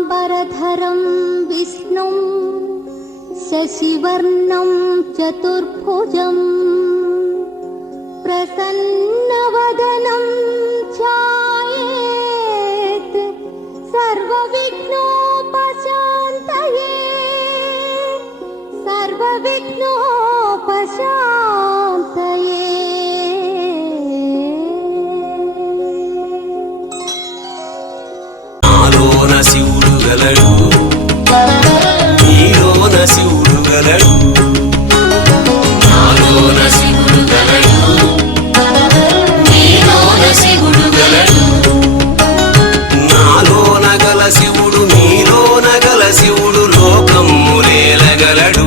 शुक्लाम्बरधरं विष्णुं शशिवर्णं चतुर्भुजं प्रसन्नवदनं ध्यायेत् सर्वविघ्नोपशान्तये सर्वविघ्नोपशान्तये। నాలోన శివుడు గలడు, నీలోన శివుడు గలడు. నాలోన శివుడు గలడు, నీలోన శివుడు గలడు. నాలోన గల శివుడు నీలోన గల శివుడు లోకములేలగలడు.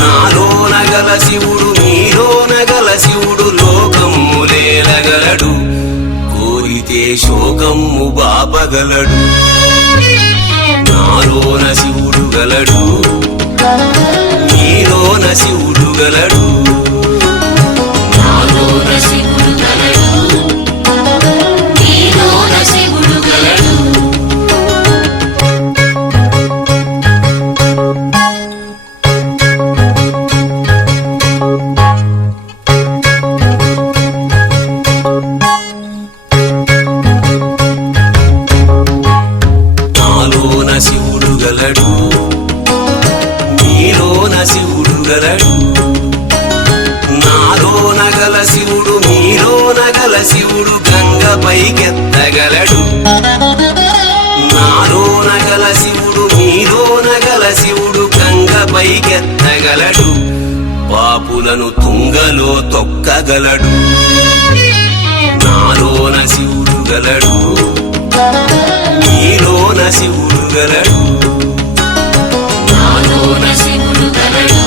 నాలోన గల శివుడు నీలోన గల శివుడు లోకములేలగలడు. కోరితే శోకము బాపగలడు. నాలోన శివుడు గలడు, నీలోన శివుడు గలడు. నాలోన శివుడు గలడు, నీలోన శివుడు గలడు. నాలోన శివుడు గలడు, నీలోన శివుడు గలడు. నాలోన గల శివుడు నీలోన గల శివుడు గంగపైకెత్తగలడు. నాలోన గల శివుడు నీలోన గల శివుడు గంగపైకెత్తగలడు. పాపులను తుంగలో తొక్కగలడు. నాలోన శివుడు గలడు, నీలోన శివుడు గలడు. నాలోన శివుడు గలడు,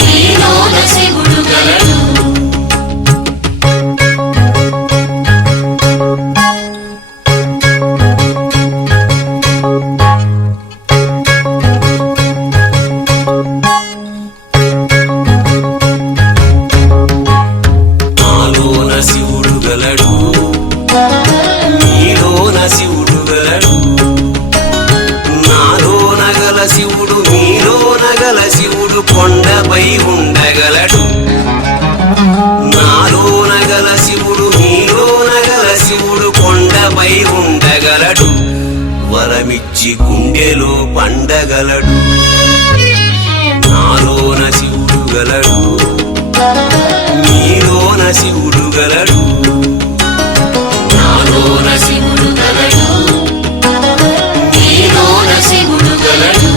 నీలోన శివుడు గలడు. నాలోన శివుడు గలడు, నీలోన శివుడు గలడు. నాలోన గల శివుడు నీలోన గల శివుడు కొండపై ఉండగలడు. నాలోన గల శివుడు నీలోన గల శివుడు కొండపై ఉండగలడు. వరమిచ్చి గుండెలో పండగలడు. నాలోన శివుడు గలడు, నీలోన శివుడు గలడు. నాలోన శివుడు గలడు, నీలోన శివుడు గలడు.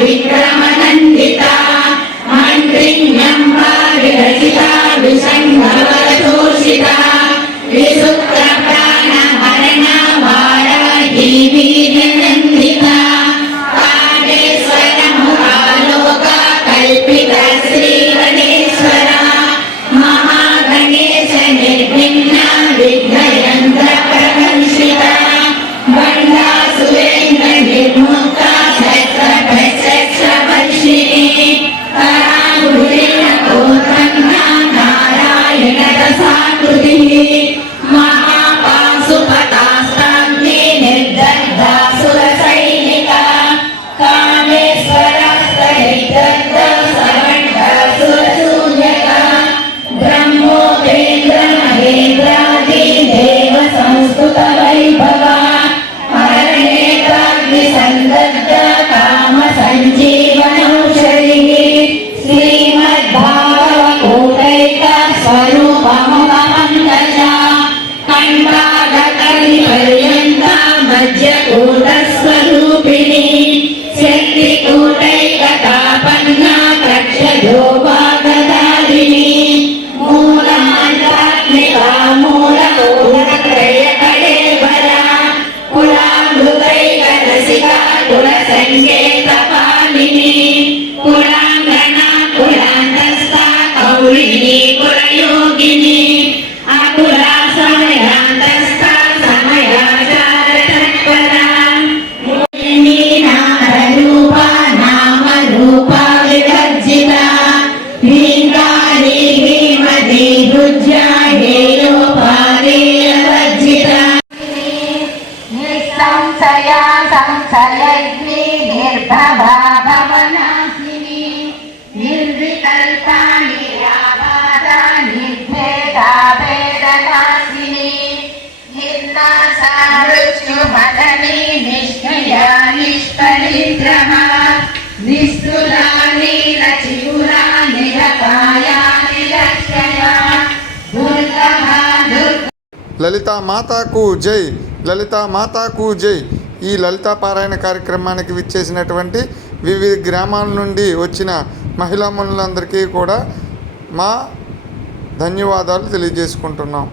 विक्रमनन्दिता मन्त्रिण्यं कल्पिता श्री गणेश्वर महागणेश निर्विघ्न विघ्नयन्त्र प्रकर्षिता बंडा सुरेन्द्र निर्मुक्ता शस्त्र प्रत्यक्ष वर्षिणी करांगुलीन कोत्रन्ना नारायण रसाकृतिः महापाशुपतास्ताग्नि निर्दग्धा सुरसैनिका कामेश्वरास्तनिर्दग्ध सर्वण्डा सुरशून्यका ब्रह्मोपेन्द्र महेन्द्रादि देव संस्कृत वैभवा हरणेत्राग्नि संदग्ध काम संजीवनौषधिः श्रीमद्भागवतोदैक स्वरूपमहं दशा कण्ठाघकर्णिपर्यन्ता मध्यकूटस्वरूपिणी शक्तिकूटैकतापन्ना कक्षजोभागधारिणी मूलमन्त्रात्मिका मूलकूटत्रयकलेवरा कुलामृगैकरसिका कुलसङ्केतपालिनी कुलाङ्गना कुलान्तस्था कौलिनी कुलयोगिनी अकुला समयान्तस्था समयाचारतत्परा मुनिनी नामरूपा नामरूपा विवर्जिता ह्रीङ्कारी ह्रीमती रुज्या हेयोपादेयवर्जिता निःसंशया संशयज्ञे निर्भवा भवनाशिनी निर्विकल्पा निराबाधा निर्भेदा वेदनाशिनी निर्नाशा मृत्युमदनी निष्क्रिया निष्परिग्रहा निस्तुला नीलचिपुरा निरकाया निरक्षया दुर्लभा లలితా మాతాకు జై, లలితా మాతాకు జై. ఈ లలితా పారాయణ కార్యక్రమానికి విచ్చేసినటువంటి వివిధ గ్రామాల నుండి వచ్చిన మహిళామణులందరికీ కూడా మా ధన్యవాదాలు తెలియజేసుకుంటున్నాం.